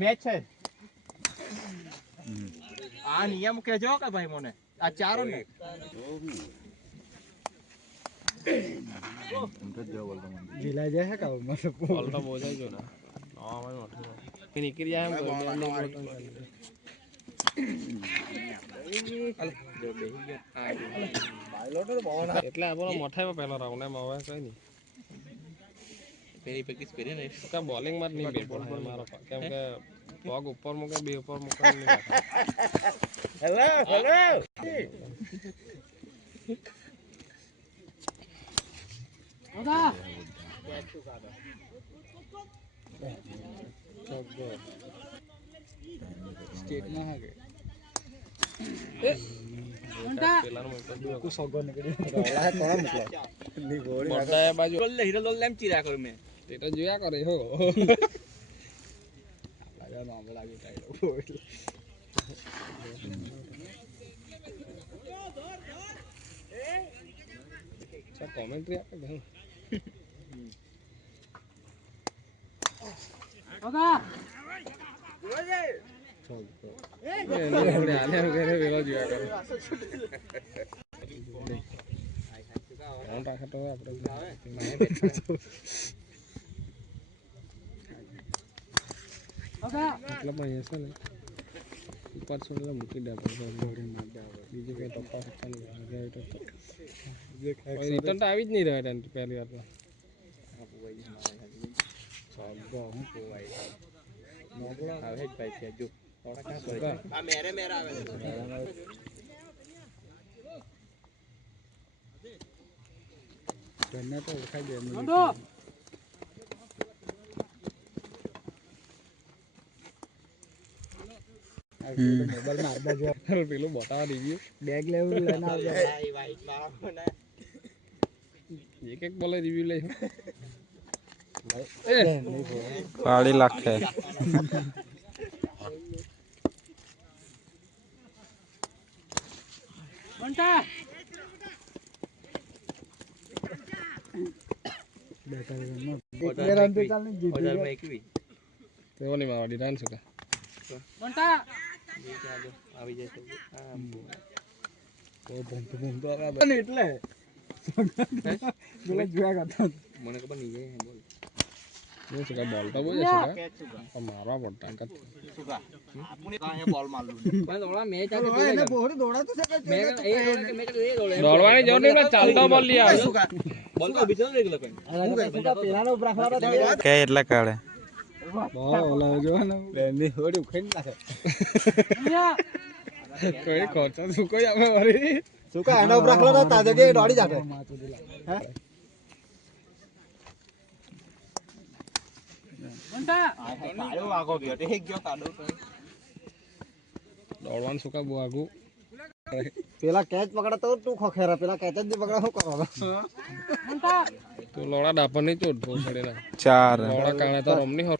Match છે આ નિયમ કેજો કે ભાઈ મને આ ચારો ને જીલા જાય કા મત બોલતો બોજાઈ જો ના આમાં નઠો કે નીકળી જાય એમ એટલે આપણો મઠાઈમાં પહેલો રાઉન્ડ એમ હવે કઈ નહીં પેલી પ્રેક્ટિસ કરી ને કા બોલિંગ માં નહીં બેટ બોલ મારો કેમ કે પગ ઉપર મૂકે બે ઉપર મૂકે નહીં હેલો હેલો ઓદા સ્ટેટ માં હાગે પેલાનો મૂકે કુ સગો નીકળી રોલા કોણ મૂકલો ની ગોળી બડા બાજુ બોલ હીરો લોલ લેમ ચીરા કરું મે તે તો જોયા કરે હો લાગ્યા નામ લાગ્યું ટાઈલો સા કોમેન્ટ્રી આપે ભાઈ ઓદા આલે વગેરે વેલો જોયા કરે કોણ રાખે તો આપણે ઓદા મતલબ અહીંયા છે ને ઉપર છોડેલા મૂકી દે બીજું કઈ તપાસ નહીં રિટર્ન તો આવી જ નહીં રહ્યા પહેલી વાર આવે જ ભાઈ છે જો થોડા કા પડે આ મેરે મેરે આવે ઘરના તો ઓળખાઈ દે મોબાઈલ માં આડબા જો પેલું બતાવા દીધું બેગ લેવું લઈને આવજો ભાઈ વાઈટ મારો ને એક એક બોલે રિવ્યુ લઈ પાડી લાખે ઘંટા બેટા રન તો ચાલ ને જીતી ઓર્ડર મે કેવી તેઓ નહીં મારવાડી રાન સુકા ઘંટા આવી જાય તો તો ધંધો આવે એટલે બોલે જોયા કરતા મને ખબર નહીં જાય બોલ ये सुका बॉल तो बोल सुका और मारवा पड़ता है સુકા આપુને કાંઈ બોલ મારલું પણ થોડા મેચ આ કે એને બોહરી દોડા તો શકે મે એ મે એ દોડે दौड़वानी जोर नहीं चालता बॉल लिया સુકા બોલ તો બીજો દેખ લો કઈ સુકા પેલાનો રાખવા કે એટલે કાઢે ઓલા જો ને બેની હોડી ઉખેડી નાખે कोई कोचा सुको या में वरी સુકા એના ઉપર રાખલો તા જગ્યાએ દોડી જાતે હે ઘંટા કાળો આગો ગયો તે ગયો કાળો दौड़वान सुका बो आगू પેલા કેચ પકડા તો તું ખોખેરા પેલા કેચ જ પકડા હું કરો ઘંટા तो लोड़ा डापर नहीं चोट बहुत बड़े ना 4 लोड़ा काने तो रम नहीं हो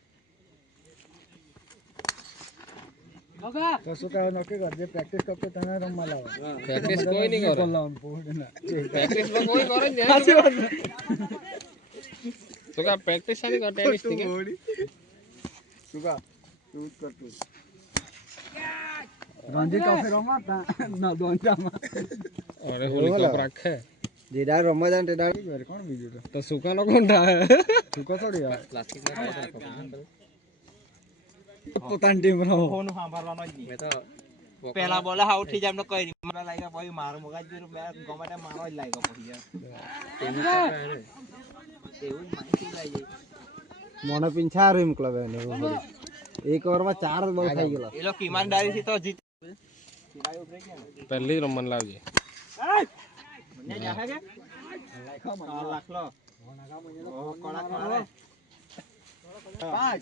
ઓગા તો સુકા નોકી કરજે પ્રેક્ટિસ કરતો તને રમવા લાવે प्रैक्टिस कोई नहीं करे प्रैक्टिस में कोई करे नहीं સાચી વાત सुका प्रैक्टिस नहीं करते टेनिस ठीक है સુકા તું કર તું રંજી ટ્રોફી રમતા ના દોંચામાં अरे होली कप रखे જેડા રમવા જાય તેડા કોણ બીજું तो सुका नो कौन था સુકા થોડી યાર પ્લાસ્ટિક ના પાઇપ પોતાની ટીમ નો ફોન સાંભળવાનો જ નહીં મે તો પેલા બોલે હાઉ થઈ જાય એમ તો કઈ નહીં મને લાગ્યા પછી મારો મગજ જેરું મે ગમે તે મારો જ લાગ્યો પછી યાર એવું માહિતી લઈ જાય મને પિંછા રે મોકલા બેને એક ઓવરમાં 4 બોલ થઈ ગયેલા એ લોકો ઈમાનદારી થી તો જીત पहले रमन लावजे મને જાહે કે લાખ લો ઓ કોડા કોડા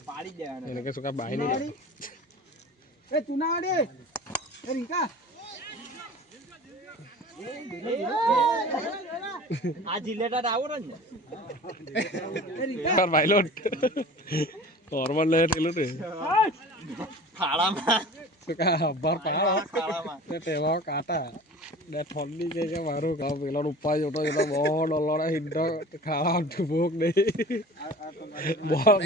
પાડી દેવાનો એને કે સુકા બાઈ નહીં એ ચુનાવાડી એ રીકા આ જિલ્લેટા આવો ને यार पायलट नॉर्मल ले रेलो रे ખાડામાં સુકા અબ્બર પાડો ખાડામાં તે તેવા કાટા ને ઠંડી છે કે મારું ગાવ પેલો ઉપાય જોતો જોતો બહુ ડોલર હિંડો ખાવા ભૂખ નહીં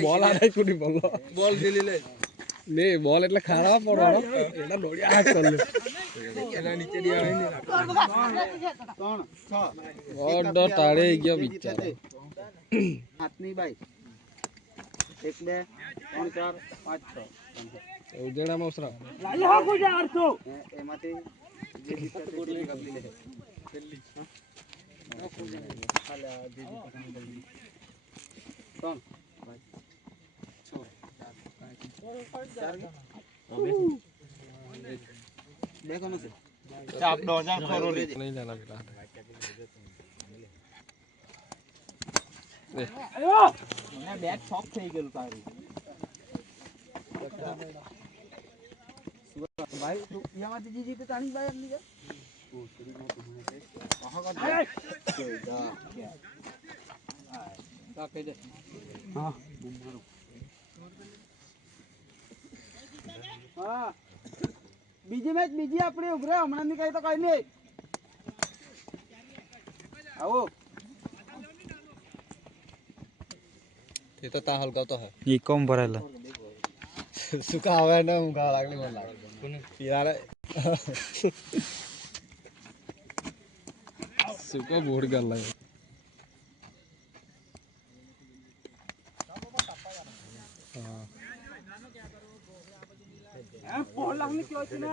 બોલ આ નહીં કુડી બોલો બોલ દિલી લે નહીં બોલ એટલે ખાવા પડવાનો એટલે દોડ્યા કર લે એના નીચે દિયા હોય ને 3 6 ઓડો તાળે ગયો બિચારો હાથની બાઈ 1 2 3 4 5 6 ઉજળામાં ઉસરા એમાંથી જે જીતે તે કબલી લે જલ્દી ખાલા જે જીતે જલ્દી 3 देखो ना से ચાપ ડોજા ખોરો લે નહીં જાના પેલા મને બેટ શોક થઈ ગયું તારું भाई तू यहाँ मत जी जीते तानी भाई अपनी का पूछड़ी में तुम्हारे कहां का का कह दे हां मारो हां બીજી મેચ બીજી આપણે ઉભરે હમણાં ની કઈ તો કઈ નહીં આવો તે તો તા હલગાવતો હે ઈ કોમ ભરેલા સુકા આવે ને હું ગાળ લાગલી મને લાગે યાર સુકા બોડ ગર લાગે એમ બોલ લાગની ક્યો છે ને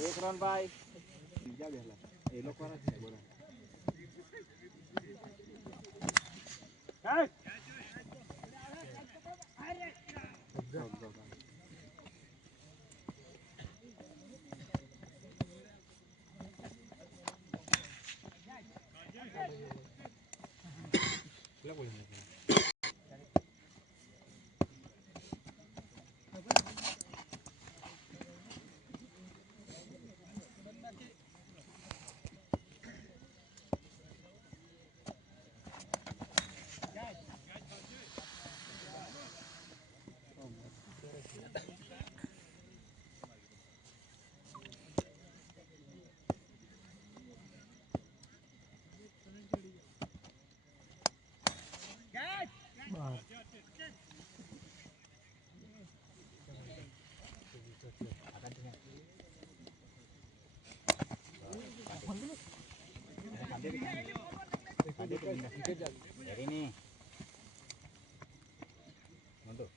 એક રન ભાઈ બીજા બેલા એ લોકો વાળા છે બોલા ini mantap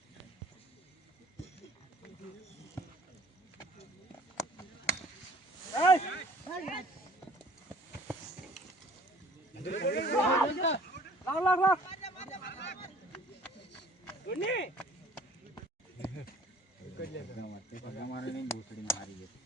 lag ini kemarin ini busuri hari gitu.